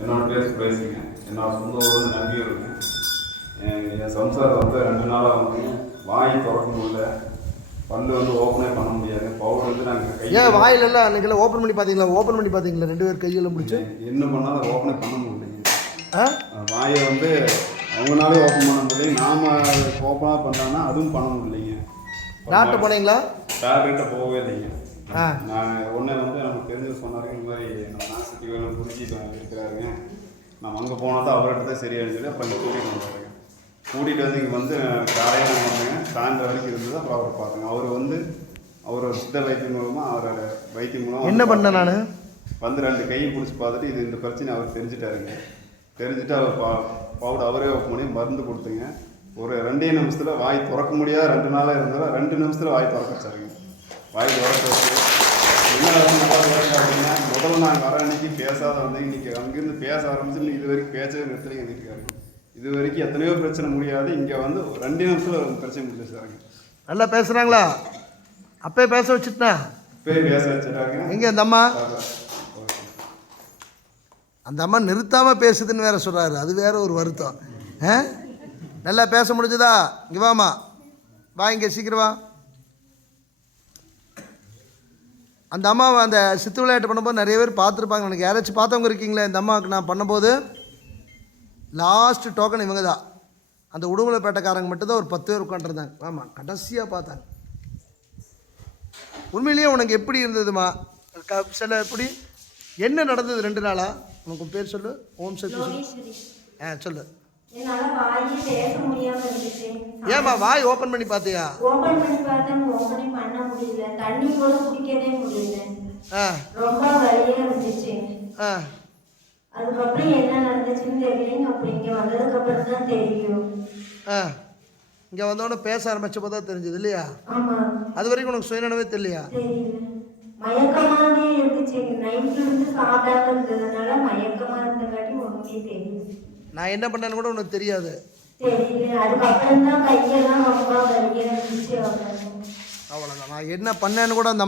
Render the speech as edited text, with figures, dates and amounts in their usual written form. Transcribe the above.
என்னோட பேர் சுரேஷுங்க. என்னோட சொந்த ஊர் வந்து நம்பியூருங்க. என் சம்சாரம் வந்து 2 நாளாக வந்து வாய் திறக்க முடியல, பல்லு வந்து ஓப்பனே பண்ண முடியாது. பவுடர் வந்து நாங்கள் ஏன் வாயிலெல்லாம் அன்றைக்கெல்லாம் ஓப்பன் பண்ணி பார்த்தீங்களா 2 பேர் கையெல்லாம் பிடிச்சி? என்ன பண்ணாலும் ஓப்பனே பண்ண முடியலைங்க. வாயை வந்து அவங்களாலே ஓப்பன் பண்ண முடியல, நாம் ஓப்பனாக பண்ணாங்கன்னா அதுவும் பண்ண முடியலைங்க. டாக்டர் போனீங்களா? டாக்டர்கிட்ட போகவே இல்லைங்க. நான் ஒன்று வந்து நமக்கு தெரிஞ்சு சொன்னாருங்க, இந்த மாதிரி நம்ம நாசிக்கு வேலை பிடிச்சி இருக்கிறாருங்க, நம்ம அங்கே போனால் தான் அவர்கிட்ட தான் சரியானு சொல்லி அப்புறம் இங்கே கூட்டிகிட்டு வந்தாருங்க. கூட்டிகிட்டு வந்து இங்கே வந்து காலையில் நாங்கள் வந்தேங்க, சாயந்தரம் வரைக்கும் இருந்தது. அப்புறம் அவரை பார்த்தேங்க. அவர் வந்து அவரோட சித்த வைத்தியம் மூலமாக அவரோட வைத்தியம் மூலமாக என்ன பண்ணேன் நான் வந்து 2 கையும் பிடிச்சி பார்த்துட்டு இது இந்த பிரச்சனை அவர் தெரிஞ்சுட்டாருங்க. தெரிஞ்சுட்டு அவர் பவுடர் அவரே ஓப்பன் பண்ணி மருந்து கொடுத்துங்க. ஒரு 2 நிமிஷத்தில் வாய் திறக்க முடியாத 2 நாளாக இருந்தாலும் 2 நிமிஷத்தில் வாய் திறக்க வச்சாருங்க. வாய் திறக்க வச்சு என்ன அப்படின்னா, முதல்ல நாங்கள் வர அன்னைக்கு பேசாத வந்து இன்றைக்கி அங்கேருந்து பேச ஆரம்பிச்சு இது வரைக்கும் பேச்சவே நிறுத்தலைங்க. நிற்கிறாரு இது வரைக்கும் எத்தனையோ பிரச்சனை முடியாது, இங்கே வந்து 2 நிமிஷத்தில் பிரச்சனை முடிச்சாருங்க. நல்லா பேசுகிறாங்களா? அப்பயே பேச வச்சுட்டா? அப்பயே பேச வச்சுட்டாங்க. எங்கே அந்த அம்மா? அந்த அம்மா நிறுத்தாமல் பேசுதுன்னு வேற சொல்கிறாரு, அது வேற ஒரு வருத்தம். நல்லா பேச முடிஞ்சதா? இங்கே வாமா, வா இங்கே சீக்கிரம் வா. அந்த அம்மாவை அந்த சித்து விளையாட்டு பண்ணும்போது நிறைய பேர் பார்த்துருப்பாங்க. எனக்கு யாராச்சும் பார்த்தவங்க இருக்கீங்களா? இந்த அம்மாவுக்கு நான் பண்ணும்போது லாஸ்ட்டு டோக்கன் இவங்க தான். அந்த உடுமலைப்பேட்டைக்காரங்க மட்டும்தான் ஒரு 10 பேர் உட்காந்துருந்தாங்க. ஆமாம், கடைசியாக பார்த்தாங்க. உண்மையிலேயே உனக்கு எப்படி இருந்ததுமா? சில எப்படி என்ன நடந்தது 2 நாளா? உனக்கு பேர் சொல்லு. ஓம் சக்தி. சொல்லு. என்னால வாயே பேச முடியாம இருந்துச்சு. ஏமா வாய் ஓபன் பண்ணி பாத்தியா? ஓபன் பண்ணி பார்த்தேன், ஓபனே பண்ண முடியல. தண்ணி கூட குடிக்கவே முடியல. ரொம்ப வலியா இருந்துச்சு. அதுக்கப்புறம் என்ன நடந்துச்சுன்னு தெரியல. அப்படி இங்க வந்ததுக்கு அப்புறம் தான் தெரியும். இங்க வந்தோடனே பேச ஆரம்பிச்ச போது தான் தெரிஞ்சது இல்லையா? ஆமா. அது வரைக்கும் உனக்கு சுயநனவே தெரியலையா? தெரியல. மயக்கமாவே இருந்துச்சு. நைட்ல இருந்து சாப்பிடாம இருந்ததுனால மயக்கமா இருந்தங்காட்டி ஒண்ணுமே தெரியல. நான் என்ன பண்ணேன்னு கூட உனக்கு தெரியாது. அதுக்கப்புறம் தான் கையெல்லாம் ரொம்ப வலியா இருந்துச்சு. அவ்வளோதான். நான் என்ன பண்ணேன்னு கூட அந்த